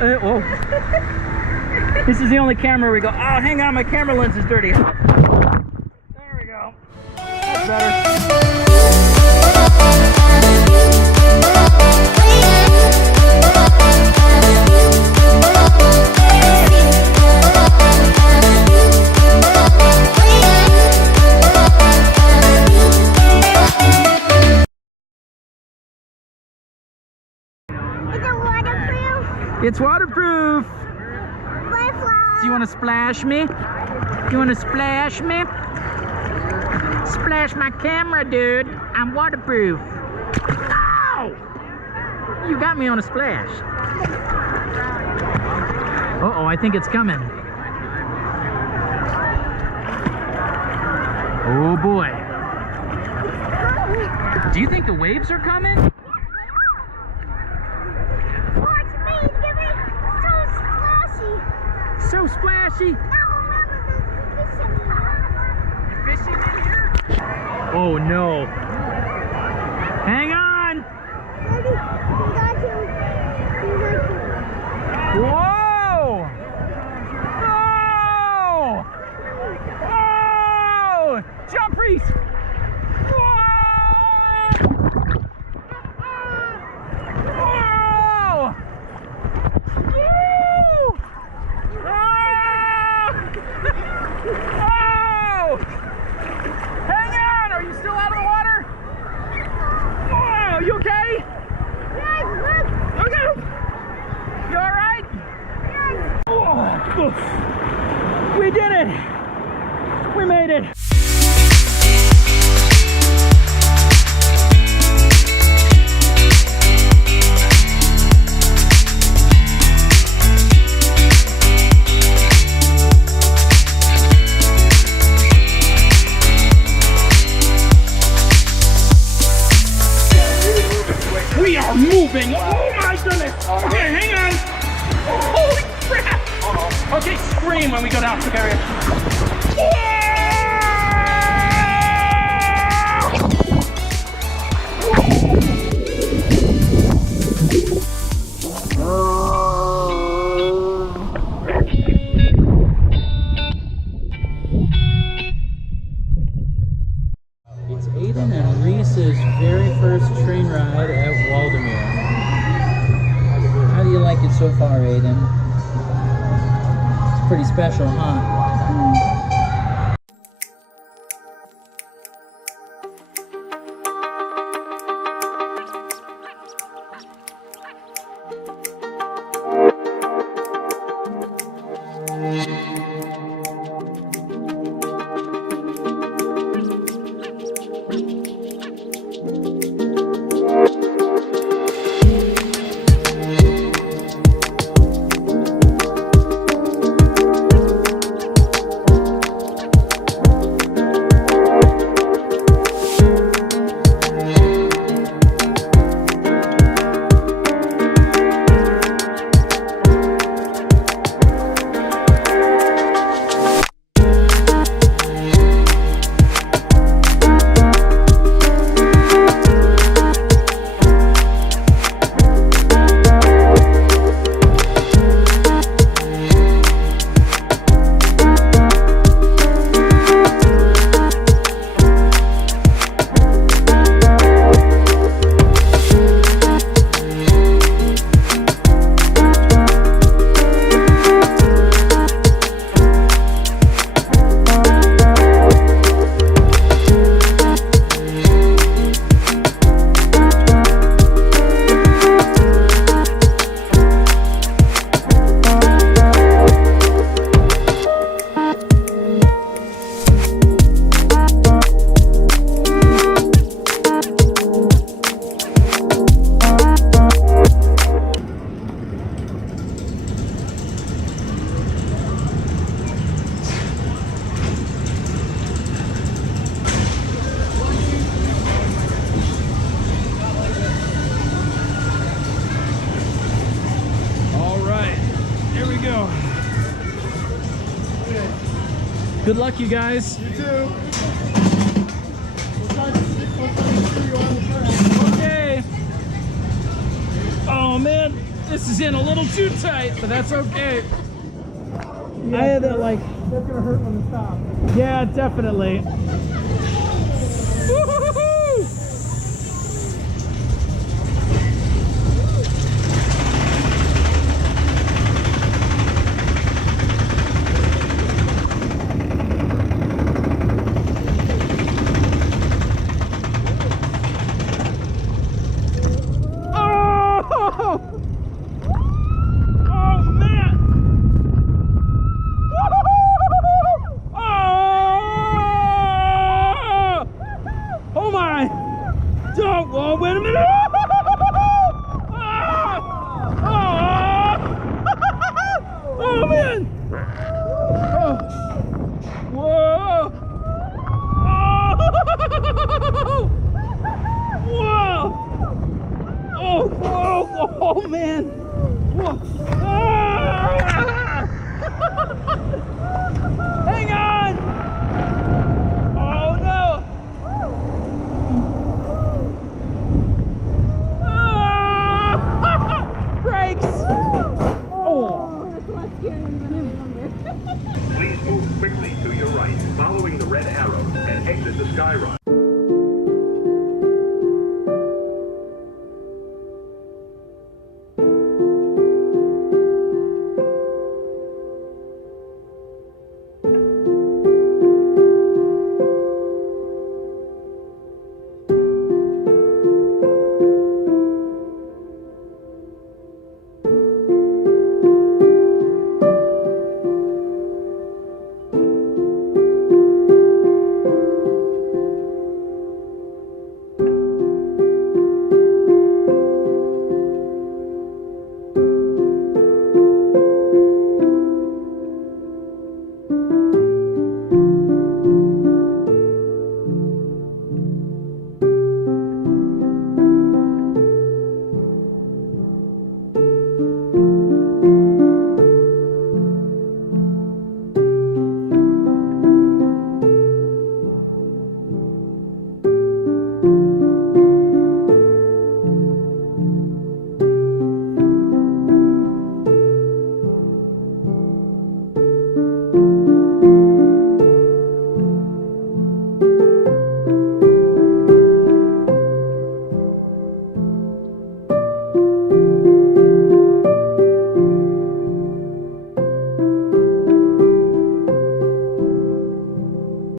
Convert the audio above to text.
Oh. This is the only camera we go, oh, hang on, my camera lens is dirty. There we go. That's better. It's waterproof. Do you want to splash me? You want to splash me? Splash my camera, dude. I'm waterproof. Ow! You got me on a splash. Uh-oh, I think it's coming. Oh boy. Do you think the waves are coming? So splashy. Fishing in here? Oh no. Hang on. Whoa. Oh. Oh. Jump, Rhys. You okay? Yes, look. Okay. You all right? Yes. Oh, we did it. We made it. We are moving! Oh my goodness! Okay, hang on! Holy crap! Okay, scream when we go down the barrier. It's Aiden and Rhys's very first train ride at Waldameer. How do you like it so far, Aiden? It's pretty special, huh? Good luck, you guys. You too. Okay. Oh man. This is in a little too tight, but that's okay. Yeah, I had that like. That's gonna hurt when it stops. Yeah, definitely. Woo-hoo-hoo-hoo! Oh, wait a minute! Oh, man! Whoa! Whoa! Oh, whoa! Oh, man! Whoa! Hang on! Oh, no! Please move quickly to your right, following the red arrow, and exit the sky run.